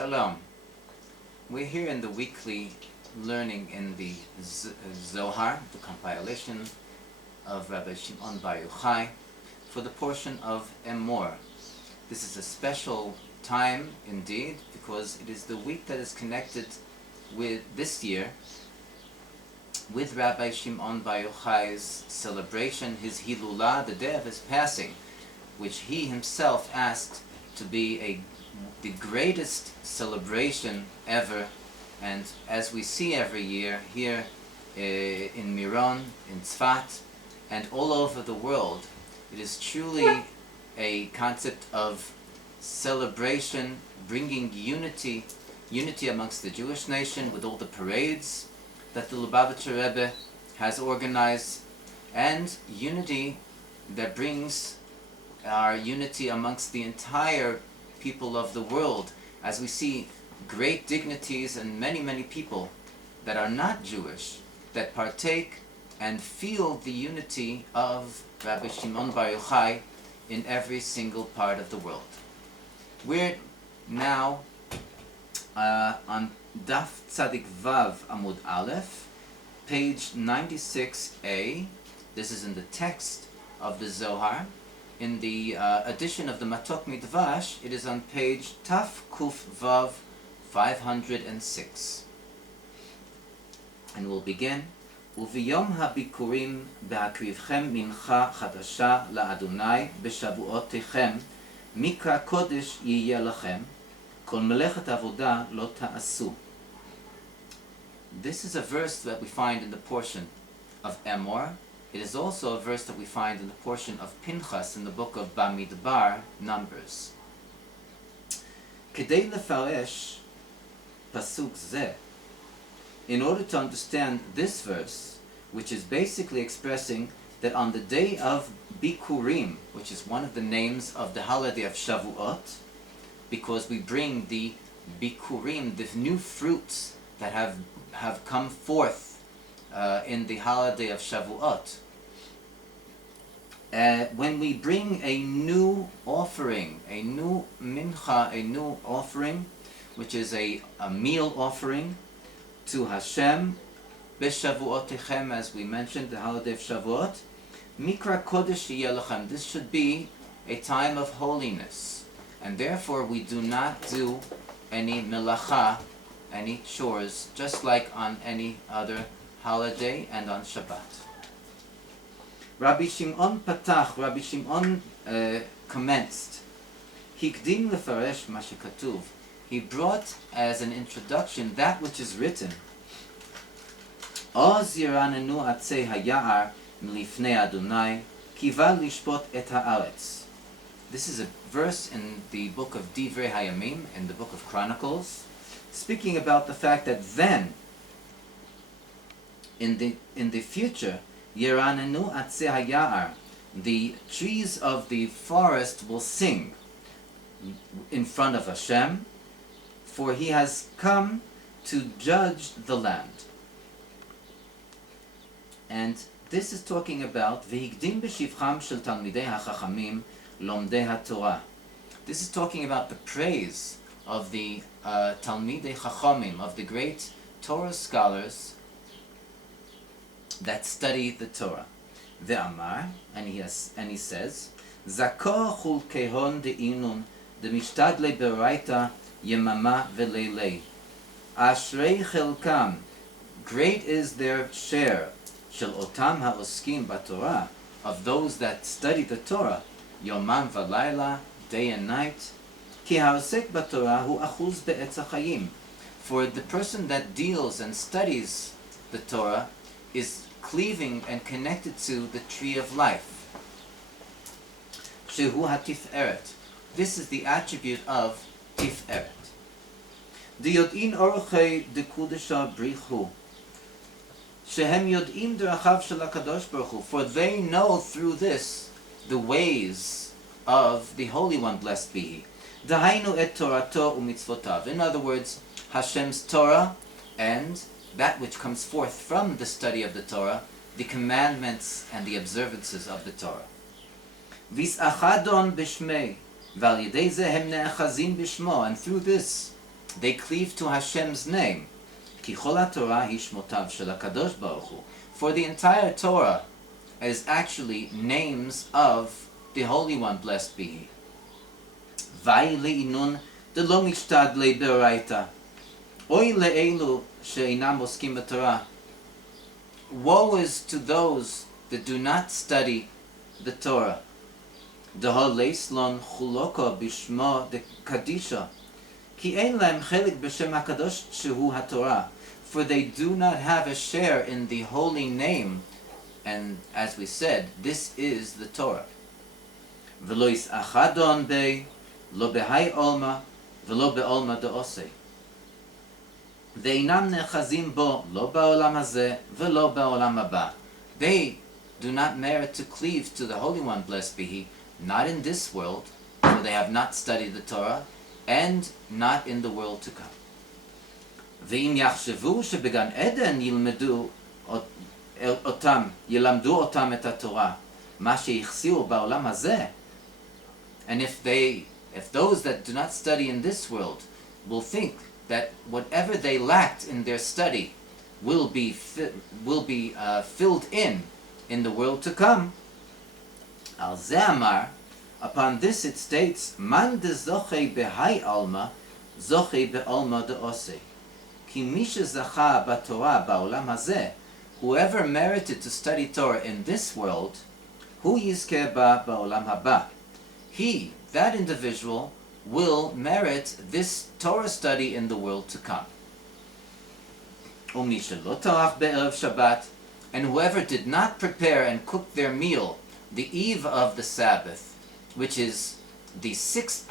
Shalom. We're here in the weekly learning in the Zohar, the compilation of Rabbi Shimon Bar Yochai, for the portion of Emor. This is a special time indeed, because it is the week that is connected with this year with Rabbi Shimon Bar Yochai's celebration, his Hilulah, the day of his passing, which he himself asked to be the greatest celebration ever. And as we see every year here in Miron, in Tsfat, and all over the world, it is truly a concept of celebration, bringing unity amongst the Jewish nation with all the parades that the Lubavitcher Rebbe has organized, and unity that brings our unity amongst the entire people of the world, as we see great dignities and many people that are not Jewish that partake and feel the unity of Rabbi Shimon Bar Yochai in every single part of the world. We're now on Daf Tzadik Vav Amud Aleph, page 96a. This is in the text of the Zohar. In the edition of the Matok Midvash, it is on page Taf Kuf Vav 506. And we'll begin. ובيום הביקורים בהקריבכם מנחה חדשה לאדוני בשבועותיכם מקרא קודש יהיה לכם כל מלאכת עבודה לא תעשו. This is a verse that we find in the portion of Emor. It is also a verse that we find in the portion of Pinchas in the book of Bamidbar, Numbers. כדי לפרש פסוק זה, in order to understand this verse, which is basically expressing that on the day of Bikurim, which is one of the names of the holiday of Shavuot, because we bring the Bikurim, the new fruits that have come forth in the holiday of Shavuot. When we bring a new offering, a new mincha, a new offering, which is a meal offering to Hashem, Beshavuotechem, as we mentioned, the holiday of Shavuot, Mikra Kodesh Yelachem. This should be a time of holiness, and therefore we do not do any melacha, any chores, just like on any other holiday and on Shabbat. Rabbi Shimon Patach, Rabbi Shimon commenced. Hikdim lefaresh ma shekatuv. He brought as an introduction that which is written. Oz yiranenu atzei haya'ar milifnei Adonai kiva lishpot et haaretz. This is a verse in the book of Divrei Hayamim, in the book of Chronicles, speaking about the fact that then, in the future, Yeranenu atzei haya'ar, the trees of the forest will sing in front of Hashem, for he has come to judge the land. And this is talking about V'higdim b'shivcham shel talmidei hachachamim lomdei haTorah. This is talking about the praise of the talmidei chachamim, of the great Torah scholars that study the Torah. Ve'amar, and he says, Zakor chulkehon de'inun de'mishtadle beraita yemama ve'leilei. Ashrei chelkam, great is their share, shel otam ha'oskim b'Torah, of those that study the Torah, yomam v'layla, day and night. Ki ha'osek b'Torah hu achuz be'etz ha'chayim. For the person that deals and studies the Torah is cleaving and connected to the tree of life. Shehu hatiferet. This is the attribute of tiferet. Diyodin orchei dekudesha brichu. Shehem yodin derachav shel HaKadosh Baruch Hu. For they know through this the ways of the Holy One, blessed be He. Dahainu et Torato umitzvotav. In other words, Hashem's Torah and that which comes forth from the study of the Torah, the commandments and the observances of the Torah. Vis'achadon b'shmei, v'al yedei ze hem ne'achazim b'shmo, and through this they cleave to Hashem's name. Ki chol haTorah hi shmotav shel HaKadosh Baruch Hu. For the entire Torah is actually names of the Holy One, blessed be He. Vai le'inun de lo mishtadlei be'oraita. Oy le'elu she'inam oskim b'Torah. Woe is to those that do not study the Torah. Deho leislon chuloko bishmo de kadisha. Ki ein lahem chelik b'shem HaKadosh shehu haTorah. For they do not have a share in the holy name, and as we said, this is the Torah. V'lo yis'achadon bei, lo behai olma, v'lo be'olma de'osei. Ve'inam nechazim bo, lo ba'olam hazeh, v'lo ba'olam haba. They do not merit to cleave to the Holy One, blessed be He, not in this world, for they have not studied the Torah, and not in the world to come. Ve'im yachshavu shebegan Eden yilmedu otam, yilamdu otam et haTorah, ma sheyichsiu ba'olam hazeh. And if those that do not study in this world will think that whatever they lacked in their study will be filled in the world to come, al zeh amar, upon this it states, man de zoche behai alma, zoche be'alma de'osei. Ki mi shezacha b'Torah ba'olam hazeh, whoever merited to study Torah in this world, hu yizkeh ba ba'olam haba. He, that individual, will merit this Torah study in the world to come. Umni shelo tarach be'erev Shabbat, and whoever did not prepare and cook their meal the eve of the Sabbath, which is the six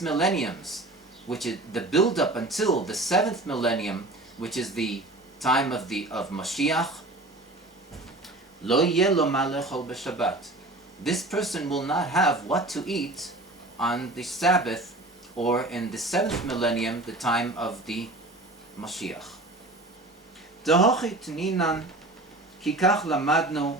millenniums, which is the build-up until the 7th millennium, which is the time of Mashiach. Lo yeh lo ma lechol b'Shabbat. This person will not have what to eat on the Sabbath, or in the 7th millennium, the time of the Mashiach. Dehochi tninan kikach lamadnu.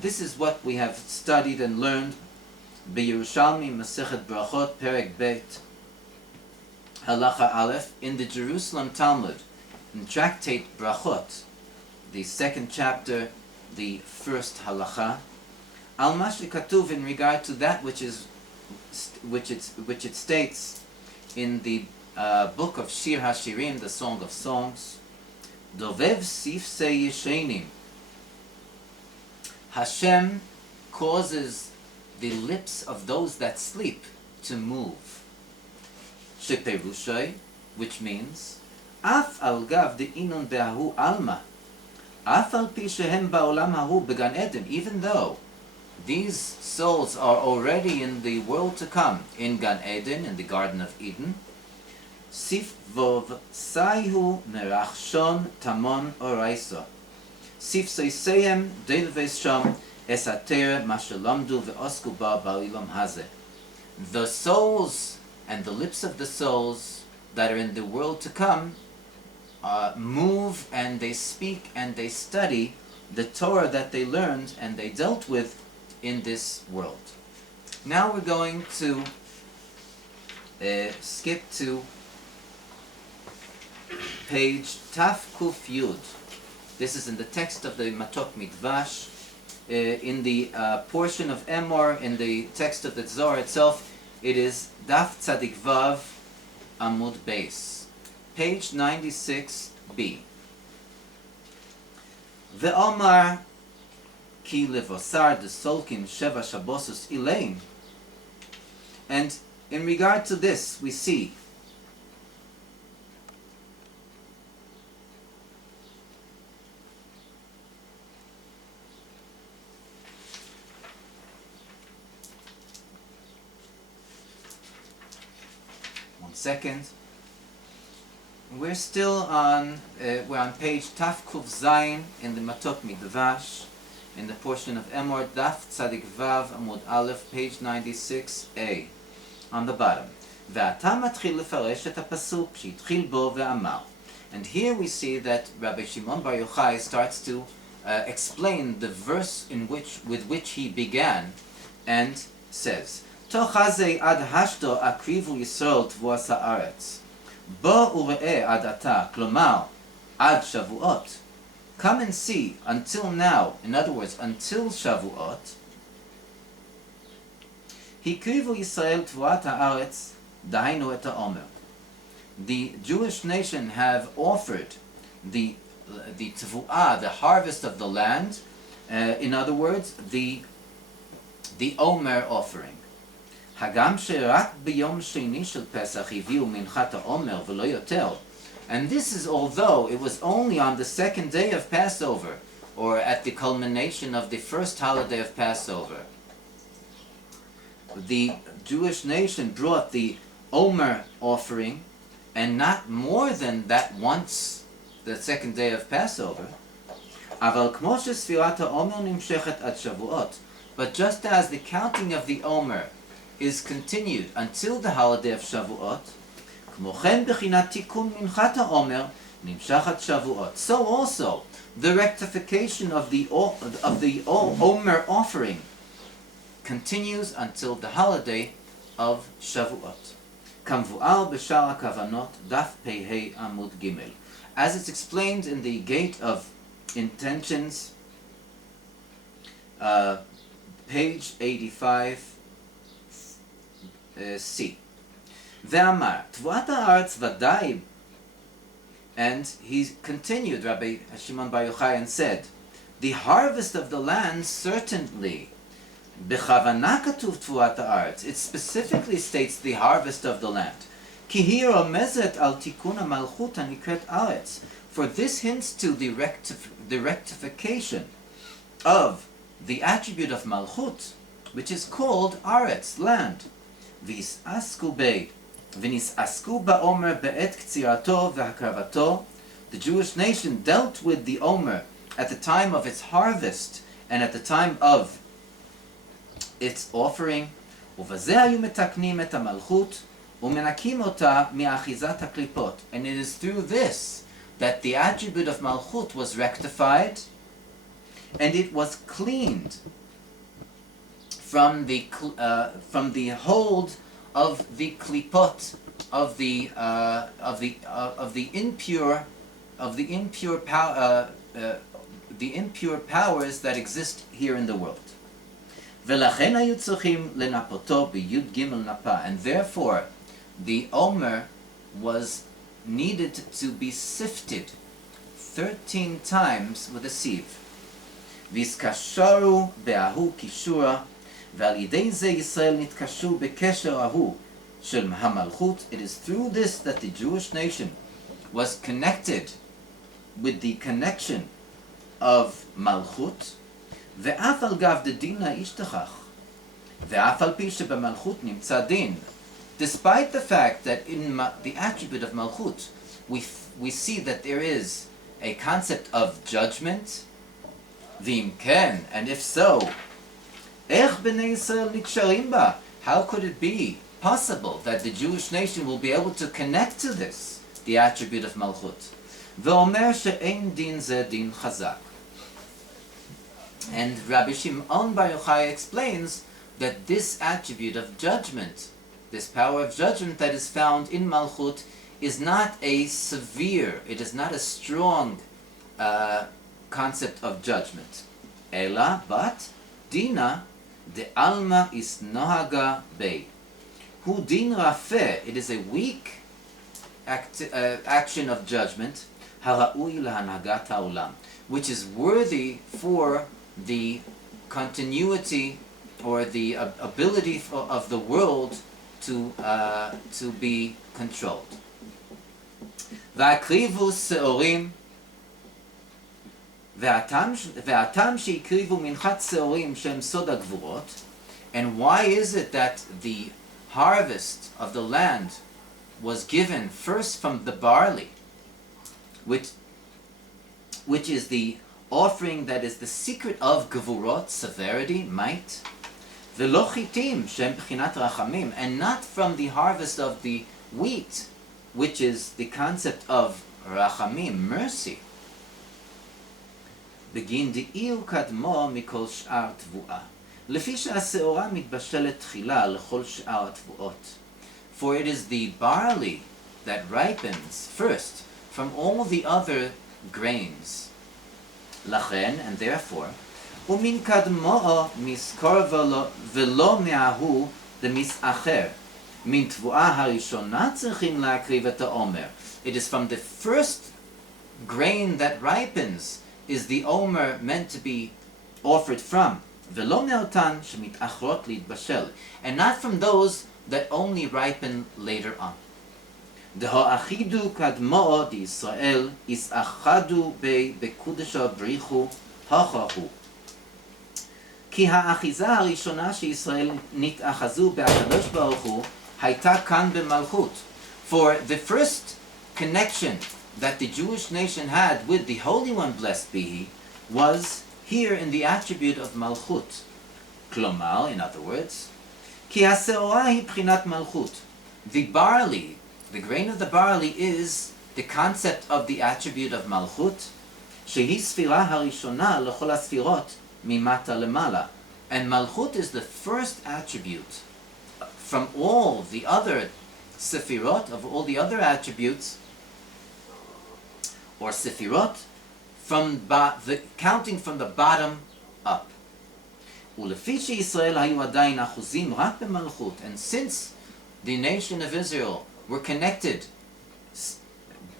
This is what we have studied and learned. BeYerushalmi Masechet Brachot Perek Bet Halacha Aleph, in the Jerusalem Talmud, in Tractate Brachot, the 2nd chapter, the 1st halacha. Al Mashi Katuv, in regard to that which it states in the book of Shir HaShirim, the Song of Songs. Dovev Sifsei Yeshenim. Hashem causes the lips of those that sleep to move. Sheperushay, which means Af al gav de inun be'ahu alma, Af al pi shehem ba'olam hahu began Eden, even though these souls are already in the world to come, in Gan Eden, in the Garden of Eden. Sif vov saihu merachshon tamon oraiso. Sif seiseyem delves sham esater mashalamdu ve'osku ba ba'ilom hazeh. The souls and the lips of the souls that are in the world to come move, and they speak and they study the Torah that they learned and they dealt with in this world. Now we're going to skip to page Taf Kuf Yud. This is in the text of the Matok Midvash. In the portion of Emor, in the text of the Zohar itself, it is Daf Tzadik Vav Amud Beis, page 96b. Ve'omar ki levosar de solkin sheva shabosus ilain. And in regard to this, we see second. We're still on page Taf Kuf Zayin in the Matok Midvash, in the portion of Emor, Daf Tzadik Vav Amud Aleph, page 96a, on the bottom. Ve'ata matchil lefaresh et hapasuk she'itchil bo ve'amar. And here we see that Rabbi Shimon Bar Yochai starts to explain the verse with which he began, and says, Toch hazei ad hashto akrivu Yisrael tvuas haaretz. בוא וראה עד עתה, כלומר, עד שבועות. Come and see until now, in other words, until Shavuot, הקריבו ישראל תבואת הארץ, דהיינו את העומר. The Jewish nation have offered the tevuah, the harvest of the land, in other words, the Omer offering. הגם שרק ביום שני של פסח הביאו מנחת העומר ולא יותר. And this is although it was only on the second day of Passover, or at the culmination of the first holiday of Passover. The Jewish nation brought the Omer offering, and not more than that once, the second day of Passover. אבל כמו שספירת העומר נמשכת עד שבועות, but just as the counting of the Omer is continued until the holiday of Shavuot, כמו כן בחינת תיקון מנחת העומר נמשך עד שבועות. So also, the rectification of the Omer offering continues until the holiday of Shavuot. כמבואר בשאר הכוונות, דף פ"ה עמוד ג'. As it's explained in the Gate of Intentions, page 85, C. ואמר, תבואת הארץ ודאי, and he continued, Rabbi Shimon Bar Yochai, and said, the harvest of the land certainly, בכוונה כתוב תבואת הארץ, it specifically states the harvest of the land. כי היא רומזת על תיקון המלכות הנקראת ארץ, for this hints to the rectification of the attribute of malchut, which is called aretz, land. ויסעסקו בי, ונסעסקו בעומר בעת קצירתו והקרבתו. The Jewish nation dealt with the Omer at the time of its harvest and at the time of its offering. ובזה היו מתקנים את המלכות ומנקים אותה מאחיזת הקליפות. And it is through this that the attribute of malchut was rectified and it was cleaned from the hold of the klipot, of the impure powers that exist here in the world. ולכן היו צריכים לנפותו ביוד ג' נפה, and therefore the Omer was needed to be sifted 13 times with a sieve. ויסקשרו בהוא קישורה, ועל ידי זה ישראל נתקשרו בקשר ההוא של המלכות. It is through this that the Jewish nation was connected with the connection of malchut. ואף על גב דדינא ישתכח, ואף על פי שבמלכות נמצא דין. Despite the fact that in the attribute of malchut we see that there is a concept of judgment, ואם כן, and if so, איך בני ישראל נקשרים בה? How could it be possible that the Jewish nation will be able to connect to this, the attribute of malchut? ואומר שאין דין זה דין חזק. And Rabbi Shimon Bar Yochai explains that this attribute of judgment, this power of judgment that is found in malchut, is not a severe, it is not a strong concept of judgment. Ela, but dina de alma is nohaga bei. Hu din rafeh, it is a weak action of judgment, hara'ui lahanhagat ha'olam, which is worthy for the continuity or the ability of the world to be controlled. והקריבו שעורים, והטעם שהקריבו מנחת שעורים שהם סוד הגבורות. And why is it that the harvest of the land was given first from the barley, which is the offering that is the secret of gevurot, severity, might, ולא חיטים שהם בחינת רחמים, and not from the harvest of the wheat, which is the concept of rachamim, mercy. בגין דאיר קדמו מכל שאר תבואה, לפי שהשעורה מתבשלת תחילה לכל שאר התבואות. For it is the barley that ripens first from all the other grains. Lachen, and therefore, umin kadmo'o miskor velo me'ahu demis'acher. Min tvu'ah harishona tzrichim la'akriv et ha'omer. It is from the first grain that ripens is the omer meant to be offered from. Velo me'otan shemit'achrot lidbashel. And not from those that only ripen later on. Deha'achidu kadmo'o di Israel is'achadu bekudesha brichu hachahu. כי האחיזה הראשונה שישראל נתאחזו בהקדוש ברוך הוא הייתה כאן במלכות. For the first connection that the Jewish nation had with the Holy One, blessed be He, was here in the attribute of malchut. כלומר, in other words, כי השעורה היא בחינת מלכות. The barley, the grain of the barley, is the concept of the attribute of malchut, שהיא ספירה הראשונה לכל הספירות mimata lemala. And malchut is the first attribute from all the other sefirot, of all the other attributes, or sefirot, from counting from the bottom up. ולפי שישראל היו עדיין אחוזים רק במלכות, and since the nation of Israel were connected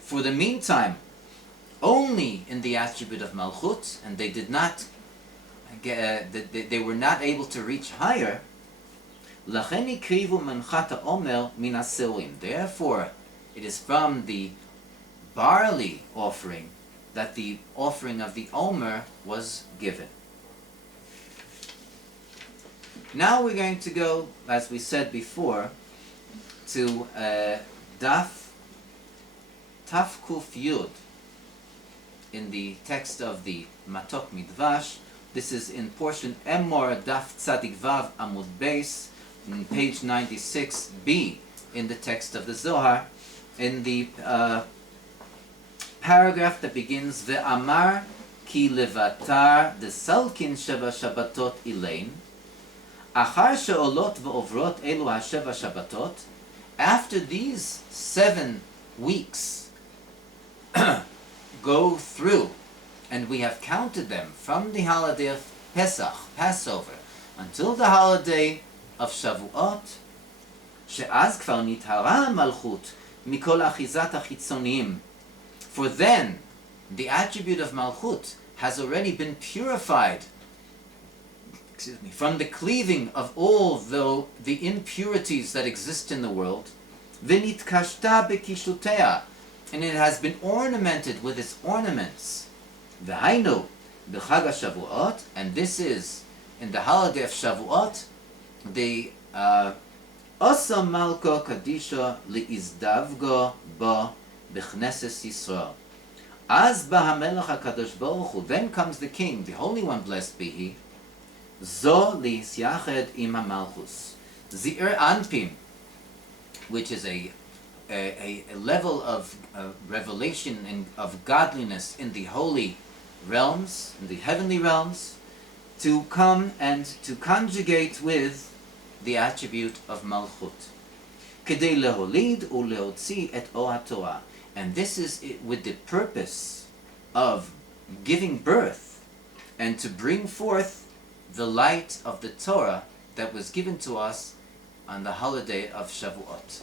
for the meantime only in the attribute of malchut, and they did not they were not able to reach higher. לכן הקריבו מנחת העומר מן השעורים. Therefore, it is from the barley offering that the offering of the omer was given. Now we're going to go, as we said before, to Daf Taf Kuf Yud in the text of the Matok Midvash. This is in portion Emor Daf Tzadik Vav Amud Beis, in page 96b in the text of the Zohar, in the paragraph that begins Ve'amar ki levatar desalkin sheva shabbatot ilain, achar she'olot ve'ovrot elu hasheva shabbatot. After these 7 weeks go through, and we have counted them from the holiday of Pesach, Passover, until the holiday of Shavuot, she'az kvar nithara malchut mikol achizat hachitzoniyim. For then, the attribute of malchut has already been purified, from the cleaving of all the impurities that exist in the world, v'nitkashta bekishutea, and it has been ornamented with its ornaments. V'hainu b'chag Shavuot, and this is in the holiday of Shavuot, the Osa Malko Kadisha Li'izdavgo Ba B'chneses Yisrael. Az Bahamelach HaKadosh Baruch Hu, then comes the King, the Holy One, blessed be He, Zo Li'isyached Im HaMalchus. Zi'er Anpim, which is a level of revelation and of godliness in the holy realms, in the heavenly realms, to come and to conjugate with the attribute of malchut. Kedei leholid uleotzi et or haTorah. And this is with the purpose of giving birth and to bring forth the light of the Torah that was given to us on the holiday of Shavuot.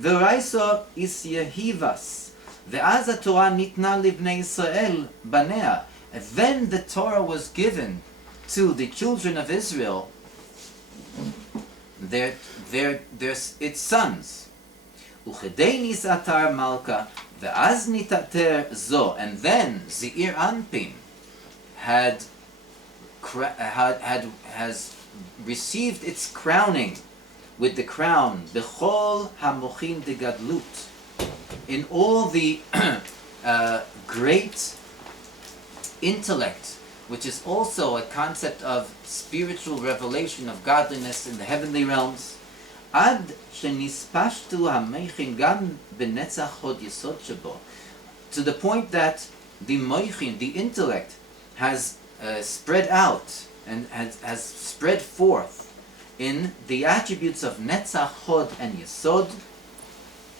V'raiso is Yehivas, ve'az haTorah nitna livnei Israel banea. And then the Torah was given to the children of Israel, its sons. Uchedei nisatar malka, ve'az nitater zo. And then Zeir Anpin has received its crowning with the crown, bechol hamochin de gadlut, in all the great intellect, which is also a concept of spiritual revelation of godliness in the heavenly realms, ad shenispashtu hamechin gam benetzach hod yesod shebo, to the point that the moichin, the intellect, has spread out and has spread forth in the attributes of Netzach, Hod, and Yesod,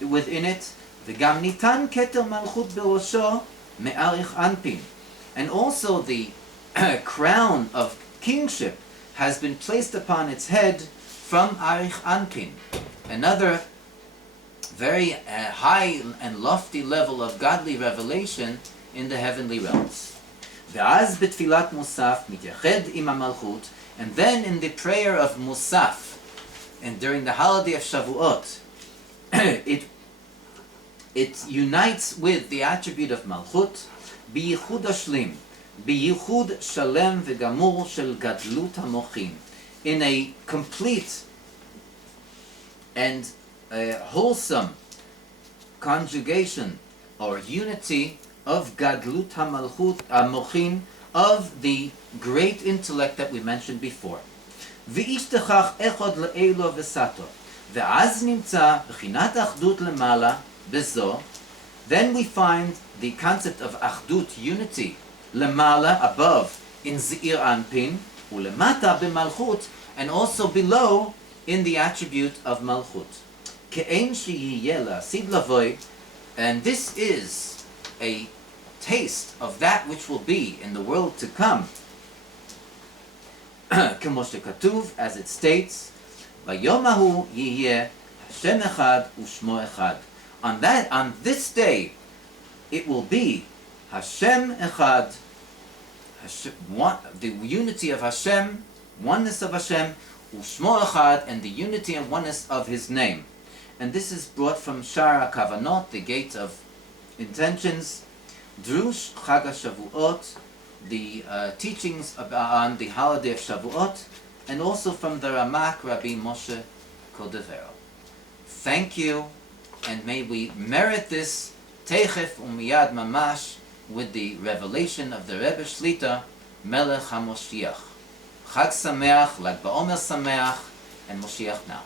within it, וגם ניתן כתר מלכות בראשו מאריך אנפין. And also the crown of kingship has been placed upon its head from Arich Anpin, another very high and lofty level of godly revelation in the heavenly realms. ואז בתפילת מוסף מתייחד עם המלכות, and then in the prayer of Musaf, and during the holiday of Shavuot, it unites with the attribute of Malchut, בייחוד השלים, בייחוד שלם וגמור של גדלות המוחין, in a complete and wholesome conjugation or unity of gadlut hamalchut המוחין, of the great intellect that we mentioned before. ואישתכח אחד לאלו וסתו, ואז נמצא בחינת אחדות למעלה בזו. Then we find the concept of achdut, unity, למעלה, above, in Zeir Anpin, ulemata b'malchut, and also below in the attribute of malchut. Ke'en sheyiye la'asid lavoi, and this is a taste of that which will be in the world to come. כמו שכתוב, as it states, ביום ההוא יהיה השם אחד ושמו אחד. On this day, it will be Hashem Echad, the unity of Hashem, oneness of Hashem, Ushmo Echad, and the unity and oneness of His name. And this is brought from Shar HaKavanot, the gate of intentions, Drush Chag HaShavuot, the teachings on the holiday of Shavuot, and also from the Ramak Rabbi Moshe Cordovero. Thank you, and may we merit this Teichef Umiyad Mamash with the revelation of the Rebbe Shlita, Melech HaMoshiach. Chag Sameach, Lag BaOmer Sameach, and Moshiach now.